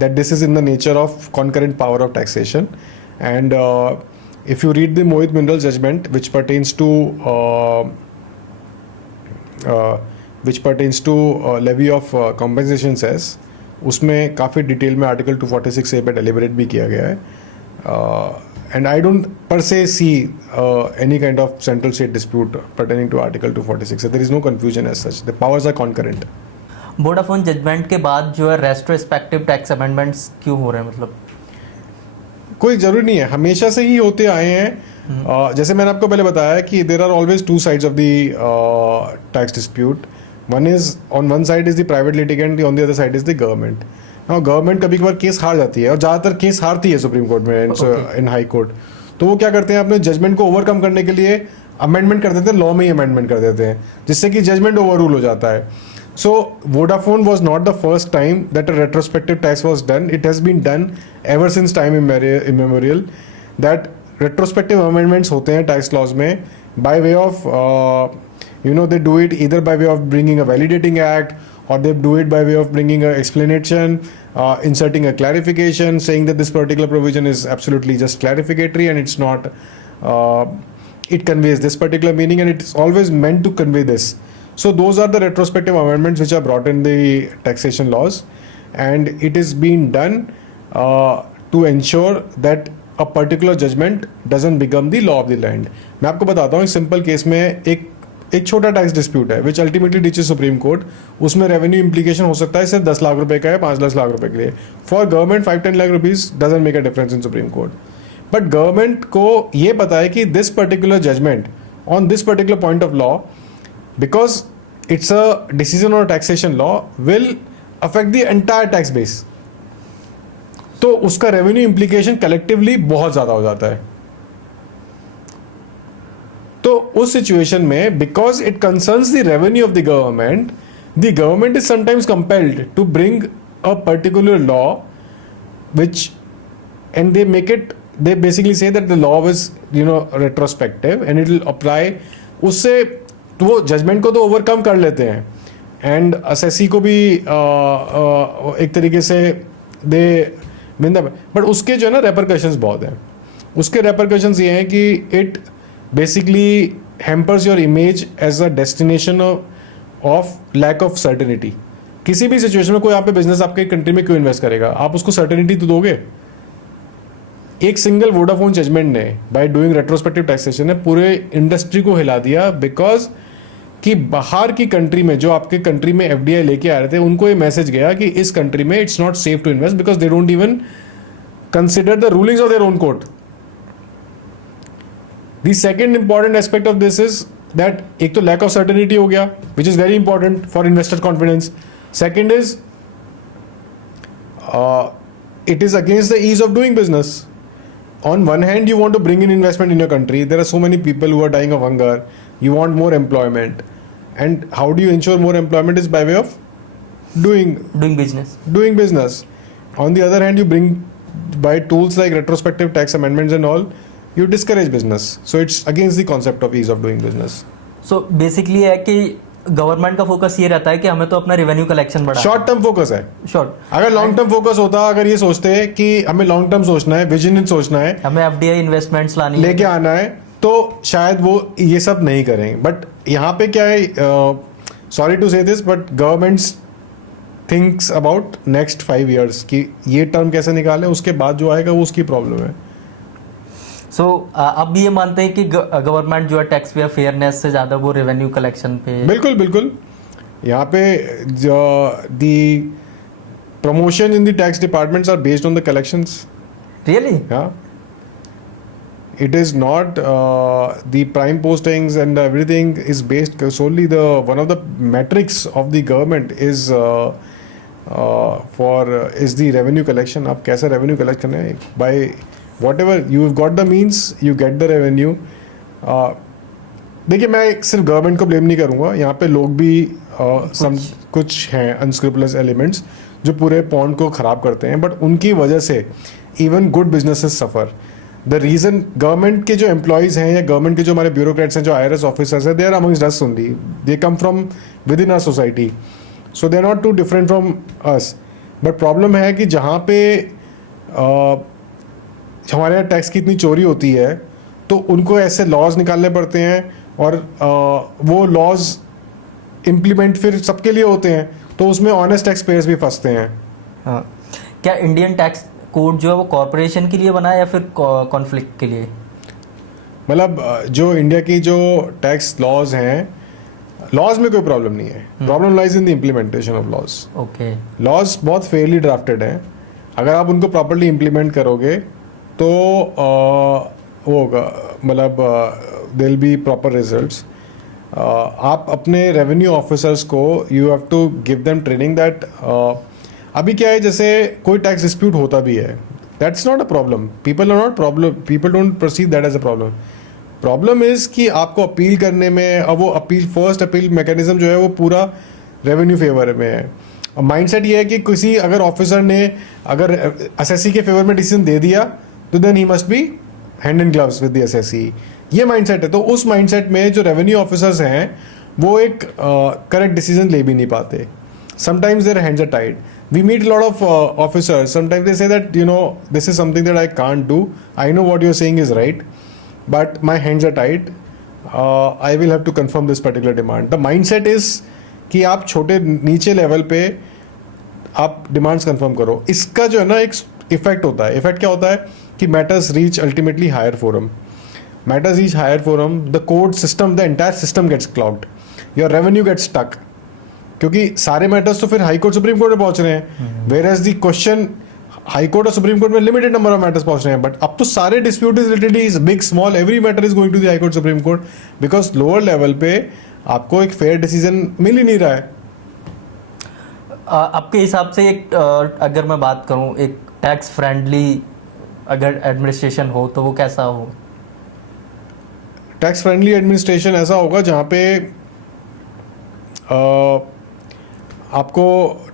that this is in the nature of concurrent power of taxation. And if you read the Mohit Mineral judgment which pertains to levy of compensation cess, उसमें काफ़ी detail में article 246A पे deliberate भी किया गया है. And I don't per se see any kind of central state dispute pertaining to article 246. So there is no confusion as such. The powers are concurrent. Vodafone judgment के बाद जो है retrospective tax amendments क्यों हो रहे हैं? मतलब कोई जरूरी नहीं है, हमेशा से ही होते आए हैं. जैसे मैंने आपको पहले बताया कि there are always two sides of the tax dispute. One is on one side is the private litigant, on the other side is the government. Government कभी कभार केस हार जाती है और ज़्यादातर केस हारती है सुप्रीम कोर्ट में, इन हाई कोर्ट. तो वो क्या करते हैं, अपने जजमेंट को ओवरकम करने के लिए अमेंडमेंट कर देते हैं, लॉ में ही अमेंडमेंट कर देते हैं, जिससे कि जजमेंट ओवर रूल हो जाता है. So Vodafone was not the first time that a retrospective tax was done. It has been done ever since time immemorial. That retrospective amendments होते हैं tax laws में by way of they do it either by way of bringing a validating act, or they do it by way of bringing a explanation, inserting a clarification, saying that this particular provision is absolutely just clarificatory and it's not. It conveys this particular meaning and it's always meant to convey this. So those are the retrospective amendments which are brought in the taxation laws, and it is being done to ensure that a particular judgment doesn't become the law of the land. मैं आपको बताता हूँ, simple case में एक छोटा tax dispute है which ultimately reaches supreme court. उसमें revenue implication हो सकता है सिर्फ 10 लाख रुपए का है 5-10 लाख रुपए के लिए. For government 5-10 lakh rupees doesn't make a difference in supreme court. But government को ये पता है कि this particular judgment on this particular point of law, because it's a decision on a taxation law, will affect the entire tax base. तो उसका revenue implication collectively बहुत ज़्यादा हो जाता है। तो उस सिचुएशन में because it concerns the revenue of the government is sometimes compelled to bring a particular law which and they basically say that the law was retrospective and it will apply उससे तो वो judgement को तो overcome कर लेते हैं and assessee को भी एक तरीके से दे विन द, बट उसके जो है ना रेपरकशंस बहुत हैं। उसके रेपरकशंस ये हैं कि it basically hampers your image as a destination of lack of certainty. किसी भी सिचुएशन में कोई यहाँ पे बिजनेस आपके कंट्री में क्यों इन्वेस्ट करेगा, आप उसको सर्टेनिटी तो दोगे। एक सिंगल वोडाफोन जजमेंट ने बाय डूइंग रेट्रोस्पेक्टिव टैक्सेशन ने पूरे इंडस्ट्री को हिला दिया, बिकॉज कि बाहर की कंट्री में जो आपके कंट्री में एफडीआई लेके आ रहे थे उनको ये मैसेज गया कि इस कंट्री में it's not safe to invest because they don't even consider the rulings of their own court. The second important aspect of this is that एक तो लैक ऑफ सर्टेनिटी हो गया which is very important for investor confidence. Second is, it is against the ease of doing business. On one hand, you want to bring in investment in your country. There are so many people who are dying of hunger. You want more employment. And how do you ensure more employment is by way of doing business. On the other hand, you bring by tools like retrospective tax amendments and all, you discourage business. So it's against the concept of ease of doing business. So basically है कि government का focus ये रहता है कि हमें तो अपना रेवेन्यू कलेक्शन बढ़ाना है। शॉर्ट टर्म फोकस है। अगर लॉन्ग टर्म फोकस होता, अगर ये सोचते हैं कि हमें लॉन्ग टर्म सोचना है, विजन सोचना है, हमें एफडीआई इन्वेस्टमेंट्स लेके आना है, तो शायद वो ये सब नहीं करेंगे। बट यहाँ पे क्या है, सॉरी टू से this but governments thinks about next 5 years कि ये टर्म कैसे निकाले, उसके बाद जो आएगा वो उसकी प्रॉब्लम है। सो अब ये मानते हैं कि गवर्नमेंट जो है टैक्स पे फेयरनेस से ज़्यादा वो रेवेन्यू कलेक्शन पे। बिल्कुल यहाँ पे जो the promotion in the tax departments are based on the collections. Really? हाँ, it is not the prime postings and everything is based solely one of the metrics of the government is is the revenue collection. आप कैसे revenue collect करना है, by whatever you've got the means you get the revenue. देखिए मैं सिर्फ government को blame नहीं करूँगा, यहाँ पे लोग भी कुछ हैं अनस्क्रूपुलस एलिमेंट्स जो पूरे पॉन्ड को ख़राब करते हैं, बट उनकी वजह से even good businesses suffer. The reason government के जो एम्प्लॉयज़ हैं या गवर्नमेंट के जो हमारे ब्यूरोक्रेट्स हैं, जो IRS ऑफिसर्स हैं, they are amongst us only, they come from within our society, so they are not too different from us. But problem है कि जहाँ पे हमारे यहाँ टैक्स की इतनी चोरी होती है तो उनको ऐसे लॉज निकालने पड़ते हैं और वो लॉज इम्प्लीमेंट फिर सबके लिए होते हैं, तो उसमें ऑनेस्ट टैक्स पेयर्स भी फंसते हैं। हाँ, क्या इंडियन टैक्स कोड जो है वो कॉरपोरेशन के लिए बना है या फिर कॉन्फ्लिक्ट के लिए? मतलब जो इंडिया की जो टैक्स लॉज हैं, लॉज में कोई प्रॉब्लम नहीं है, problem lies in the implementation of laws. Okay, laws बहुत फेयरली ड्राफ्टेड हैं, अगर आप उनको प्रॉपर्ली इम्प्लीमेंट करोगे तो वो होगा, मतलब they will be proper results. आप अपने रेवेन्यू ऑफिसर्स को you have to give them training that अभी क्या है, जैसे कोई टैक्स डिस्प्यूट होता भी है, that's not a problem, people don't perceive that as a problem. Problem is कि आपको अपील करने में, अब वो अपील फर्स्ट अपील मैकेनिज्म जो है वो पूरा रेवेन्यू फेवर में है। और माइंडसेट ये है कि किसी अगर ऑफिसर ने अगर एसएससी के फेवर में डिसीजन दे दिया तो then he must be hand in gloves with the SSC, ये माइंडसेट है। तो उस माइंडसेट में जो रेवेन्यू ऑफिसर्स हैं वो एक करेक्ट डिसीजन ले भी नहीं पाते। Sometimes their hands are tied. We meet a lot of officers. Sometimes they say that, this is something that I can't do. I know what you're saying is right, but my hands are tied. I will have to confirm this particular demand. The mindset is कि आप छोटे नीचे level पे आप demands confirm करो। इसका जो है ना एक इफेक्ट होता है। इफेक्ट क्या होता है कि matters reach ultimately higher forum. Matters reach higher forum, the court system, the entire system gets clogged, your revenue gets stuck, क्योंकि सारे मैटर्स तो फिर हाई कोर्ट सुप्रीम कोर्ट में पहुंच रहे हैं, whereas the question high court और supreme court में लिमिटेड नंबर ऑफ मैटर्स पहुंच रहे हैं। बट अब तो सारे dispute is related big small, every matter is going to the high court supreme court, because lower level पे आपको एक फेयर डिसीजन मिल ही नहीं रहा है। आपके हिसाब से एक अगर मैं बात करूं, एक टैक्स फ्रेंडली अगर एडमिनिस्ट्रेशन हो तो वो कैसा हो? टैक्स फ्रेंडली एडमिनिस्ट्रेशन ऐसा होगा जहाँ पे आपको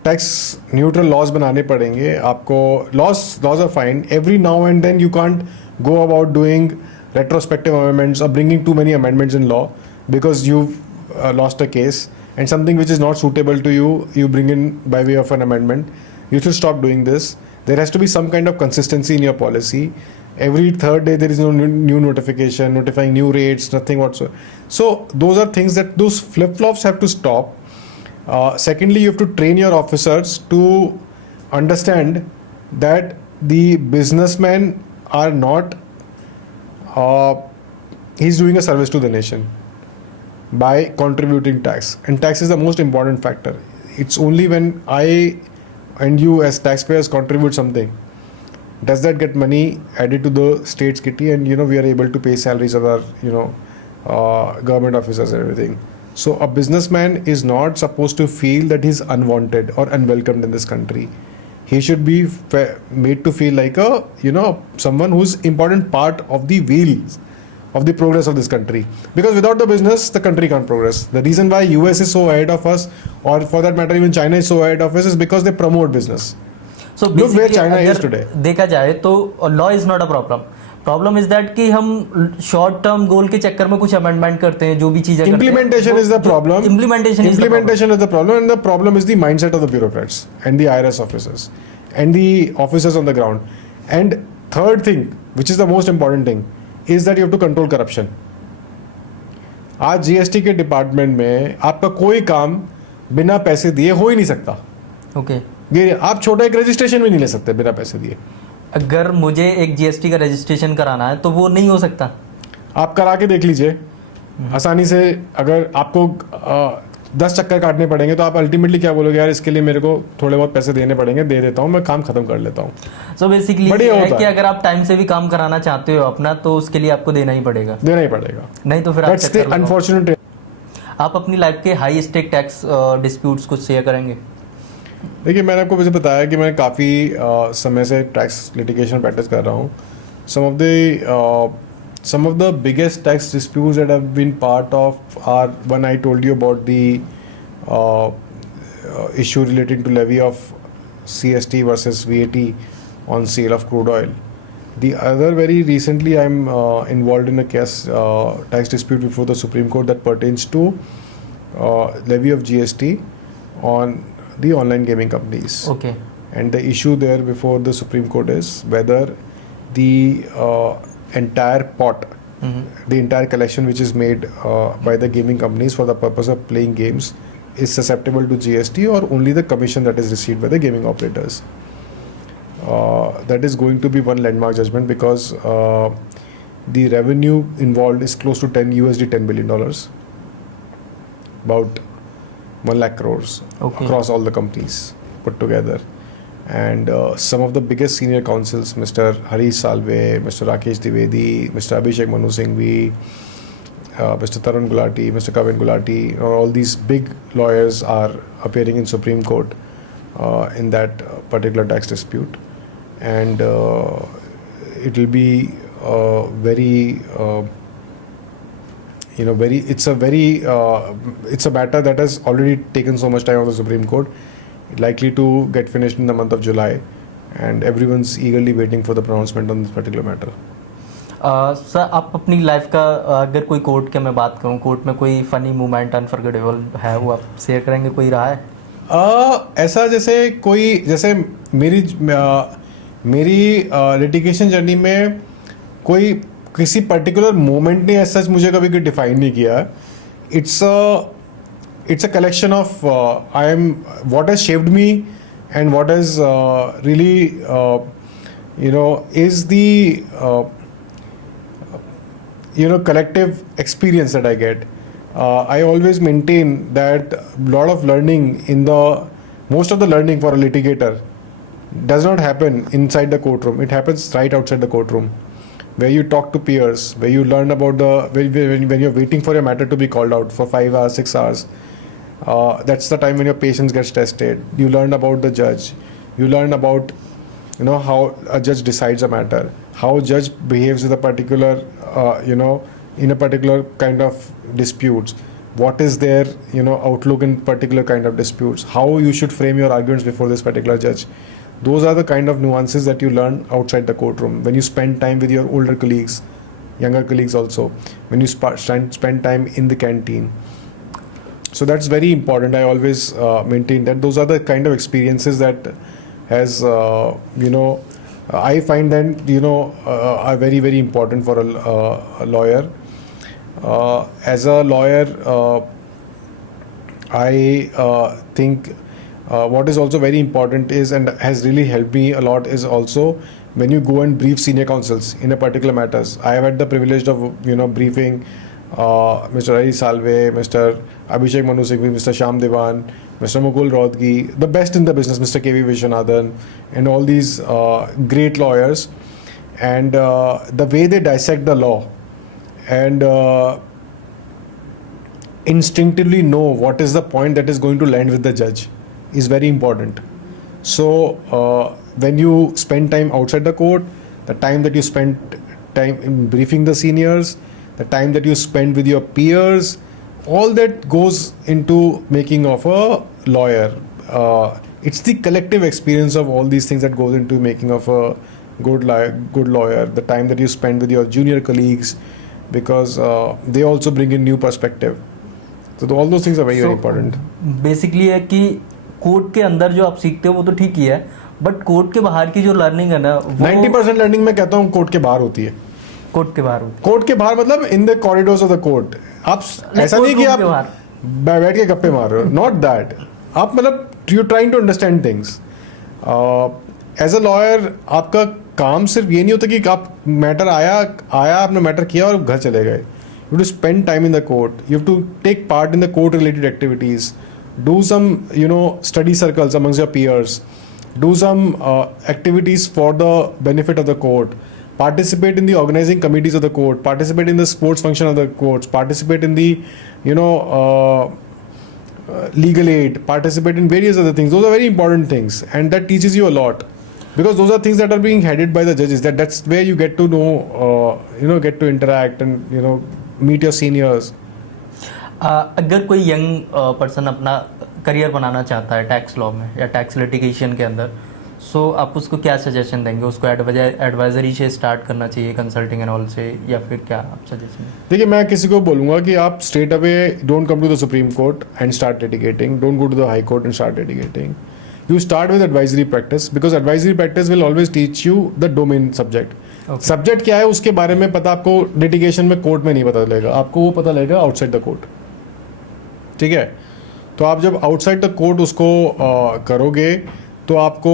टैक्स न्यूट्रल लॉज बनाने पड़ेंगे. आपको laws are fine. Every now and then you can't go about doing retrospective amendments or bringing too many amendments in law because you've lost a case, and something which is not suitable to you bring in by way of an amendment. You should stop doing this. There has to be some kind of consistency in your policy. Every third day there is no new notification notifying new rates, nothing whatsoever. So those are things that those flip-flops have to stop. Secondly, you have to train your officers to understand that the businessmen are not he's doing a service to the nation by contributing tax, and tax is the most important factor. It's only when I and you as taxpayers contribute something does that get money added to the state's kitty, and we are able to pay salaries of our government officers and everything. So a businessman is not supposed to feel that he's unwanted or unwelcomed in this country. He should be made to feel like someone who's important part of the wheels of the progress of this country. Because without the business, the country can't progress. The reason why US is so ahead of us, or for that matter even China is so ahead of us, is because they promote business. So look where China is today. देखा जाए तो law is not a problem is that कि हम short term goal के चक्कर में कुछ amendment करते हैं, जो भी चीजें implementation is the problem. Implementation is the problem, and the problem is the mindset of the bureaucrats and the IRS officers and the officers on the ground. And third thing, which is the most important thing, is that you have to control corruption. आज GST के department में आपका कोई काम बिना पैसे दिए हो ही नहीं सकता. ओके आप छोटा एक रजिस्ट्रेशन भी नहीं ले सकते बिना पैसे दिए. अगर मुझे एक जीएसटी का रजिस्ट्रेशन कराना है तो वो नहीं हो सकता. आप करा के देख लीजिए आसानी से. अगर आपको 10 चक्कर काटने पड़ेंगे तो आप अल्टीमेटली क्या बोलोगे, यार इसके लिए मेरे को थोड़े बहुत पैसे देने पड़ेंगे, दे देता हूँ, मैं काम खत्म कर लेता हूँ. सो बेसिकली है कि अगर आप टाइम से भी काम कराना चाहते हो अपना, तो उसके लिए आपको देना ही पड़ेगा. नहीं तो फिर अनफॉर्चुनेट. आप अपनी लाइफ के हाई स्टेक टैक्स डिस्प्यूट्स कुछ शेयर करेंगे? देखिए, मैंने आपको वैसे बताया कि मैं काफ़ी समय से टैक्स लिटिगेशन प्रैक्टिस कर रहा हूँ. Some of the biggest tax disputes that have been part of are one I told you about the issue relating to levy of CST versus VAT on sale of crude oil. The other, very recently I'm involved in a case, tax dispute before the Supreme Court that pertains to levy of GST on the online gaming companies. Okay. And the issue there before the Supreme Court is whether the entire pot, the entire collection which is made by the gaming companies for the purpose of playing games is susceptible to GST, or only the commission that is received by the gaming operators. That is going to be one landmark judgment, because the revenue involved is close to $10 billion, about 1 lakh crores across all the companies put together. And some of the biggest senior counsels, Mr. Harish Salve, Mr. Rakesh Dwivedi, Mr. Abhishek Manu Singhvi, Mr. Tarun Gulati, Mr. Kavin Gulati, all these big lawyers are appearing in Supreme Court in that particular tax dispute. And it will be very, it's a matter that has already taken so much time of the Supreme Court. Likely to get finished in the month of July, and everyone's eagerly waiting for the pronouncement on this particular matter. Sir, आप अपनी life का अगर कोई court के मैं बात करूं, court में कोई फनी मोमेंट अनफॉरगेटेबल है, वो आप शेयर करेंगे? कोई रहा है ऐसा? जैसे मेरी लिटिगेशन जर्नी में कोई किसी पर्टिकुलर मोमेंट ने ऐसा मुझे कभी कोई डिफाइन नहीं किया. It's a collection of what has shaped me, and what has really is the collective experience that I get. I always maintain that lot of learning most of the learning for a litigator does not happen inside the courtroom. It happens right outside the courtroom, where you talk to peers, where you learn about when you're waiting for your matter to be called out for 5 hours, 6 hours. That's the time when your patience gets tested. You learn about the judge. You learn about how a judge decides a matter, how a judge behaves with a particular in a particular kind of disputes, what is their outlook in particular kind of disputes, how you should frame your arguments before this particular judge. Those are the kind of nuances that you learn outside the courtroom when you spend time with your older colleagues, younger colleagues also, when you spend time in the canteen. So that's very important. I always maintain that those are the kind of experiences that has I find that are very, very important for a lawyer. As a lawyer, I think what is also very important is, and has really helped me a lot, is also when you go and brief senior counsels in a particular matters. I have had the privilege of briefing Mr. Hari Salve, Mr. Abhishek Manu Singhvi, Mr. Shyam Devan, Mr. Mukul Rohatgi, the best in the business, Mr. K.V. Vishwanathan, and all these great lawyers, and the way they dissect the law and instinctively know what is the point that is going to land with the judge is very important. So when you spend time outside the court, the time that you spend time in briefing the seniors, the time that you spend with your peers, all that goes into making of a lawyer. It's the collective experience of all these things that goes into making of a good lawyer. The time that you spend with your junior colleagues, because they also bring in new perspective. So all those things are very, very important. Basically है कि court के अंदर जो आप सीखते हो वो तो ठीक ही है, बट कोर्ट के बाहर की जो लर्निंग है ना, 90% लर्निंग मैं कहता हूँ कोर्ट के बाहर होती है. कोर्ट के बाहर होती है. कोर्ट के बाहर मतलब in the corridors of the court. आप ऐसा नहीं कि आप बैठ के गप्पे मार रहे हो, नॉट दैट. आप मतलब you trying to understand things. As a lawyer आपका काम सिर्फ ये नहीं होता कि आप मैटर आया आपने मैटर किया और घर चले गए. You have to spend time in the court. You have to take part in the court-related activities. Do some, study circles amongst your peers. Do some activities for the benefit of the court. Participate in the organizing committees of the court. Participate in the sports function of the courts. Participate in the, legal aid. Participate in various other things. Those are very important things, and that teaches you a lot. Because those are things that are being headed by the judges. That's where you get to know, get to interact and meet your seniors. अगर कोई young person अपना career बनाना चाहता है tax law में या tax litigation के अंदर, सो आप उसको क्या सजेशन देंगे? उसको एडवाइजरी से स्टार्ट करना चाहिए, कंसल्टिंग एंड ऑल से, या फिर क्या आप सजेशन? देखिए, मैं किसी को बोलूँगा कि आप straight away don't come to the supreme court and start litigating. Don't go to the high court and start litigating. You start with advisory practice, because advisory practice will always teach you the domain subject. Subject क्या है उसके बारे में पता आपको litigation में court में नहीं पता चलेगा, आपको वो पता लगेगा outside the court. ठीक है? तो आप जब outside the court उसको करोगे तो आपको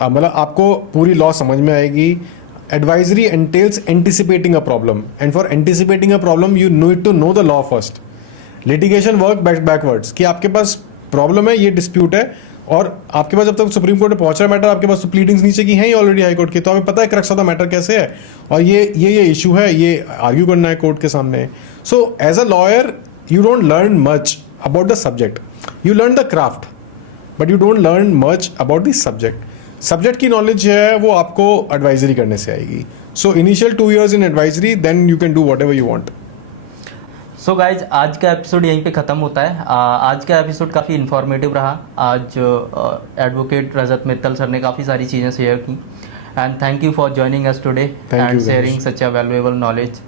मतलब आपको पूरी लॉ समझ में आएगी. Advisory entails anticipating a problem, and for anticipating a problem you need to know the law first. Litigation work backwards, कि आपके पास प्रॉब्लम है, ये डिस्प्यूट है, और आपके पास जब तक सुप्रीम कोर्ट में पहुंच रहा है मैटर, आपके पास तो प्लीडिंग्स नीचे की हैं ही ऑलरेडी हाई कोर्ट की, तो हमें पता है क्रक्स ऑफ द मैटर कैसे है, और ये इशू है, ये आर्ग्यू करना है कोर्ट के सामने. So as a lawyer you don't learn much about the subject, you learn the craft, but you don't learn much about the subject. Subject की नॉलेज है वो आपको एडवाइजरी करने से आएगी. So initial 2 years in advisory, then you can do whatever you want. So guys, आज का episode यहीं पे ख़त्म होता है. आज का एपिसोड काफ़ी इन्फॉर्मेटिव रहा. आज एडवोकेट रजत मित्तल सर ने काफ़ी सारी चीज़ें शेयर की, and thank you for joining us today and sharing such a valuable knowledge.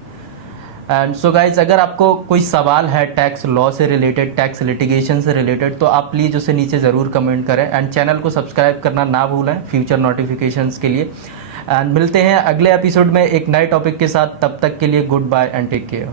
And so guys, अगर आपको कोई सवाल है टैक्स लॉ से रिलेटेड, टैक्स लिटिगेशन से रिलेटेड, तो आप प्लीज़ उसे नीचे ज़रूर कमेंट करें, एंड चैनल को सब्सक्राइब करना ना भूलें फ्यूचर नोटिफिकेशंस के लिए. एंड मिलते हैं अगले एपिसोड में एक नए टॉपिक के साथ. तब तक के लिए goodbye and take care.